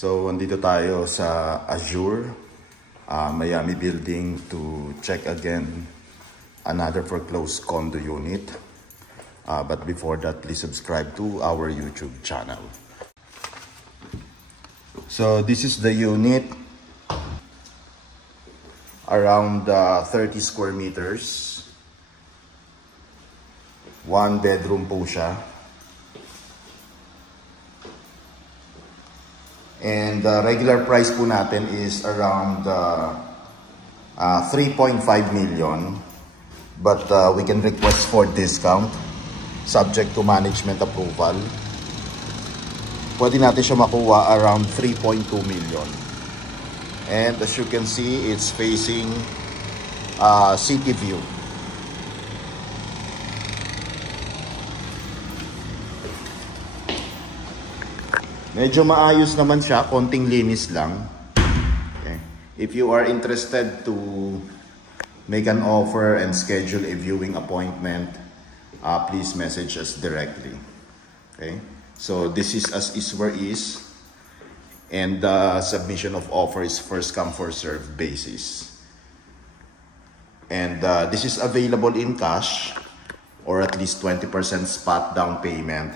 So, andito tayo sa Azure, Miami building to check again another foreclosed condo unit. But before that, please subscribe to our YouTube channel. So, this is the unit. Around 30 square meters. 1 bedroom po siya. And the regular price po natin is around 3.5 million. But we can request for discount subject to management approval. Pwede natin siya makuha around 3.2 million. And as you can see, it's facing city view. Medyo maayos naman siya, konting linis lang. Okay. If you are interested to make an offer and schedule a viewing appointment, please message us directly. Okay. So this is as is where is, and the submission of offer is first come first served basis. And this is available in cash or at least 20% spot down payment.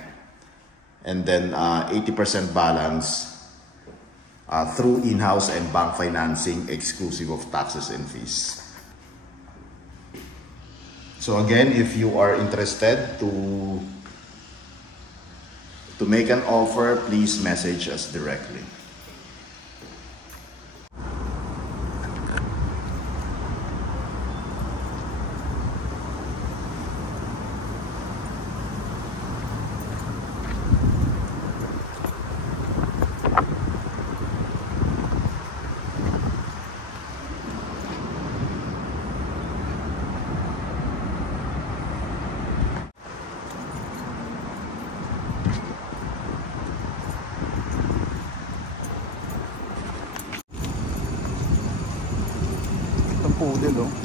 And then 80% balance through in-house and bank financing exclusive of taxes and fees. So again, if you are interested to make an offer, please message us directly. Poodle, oh.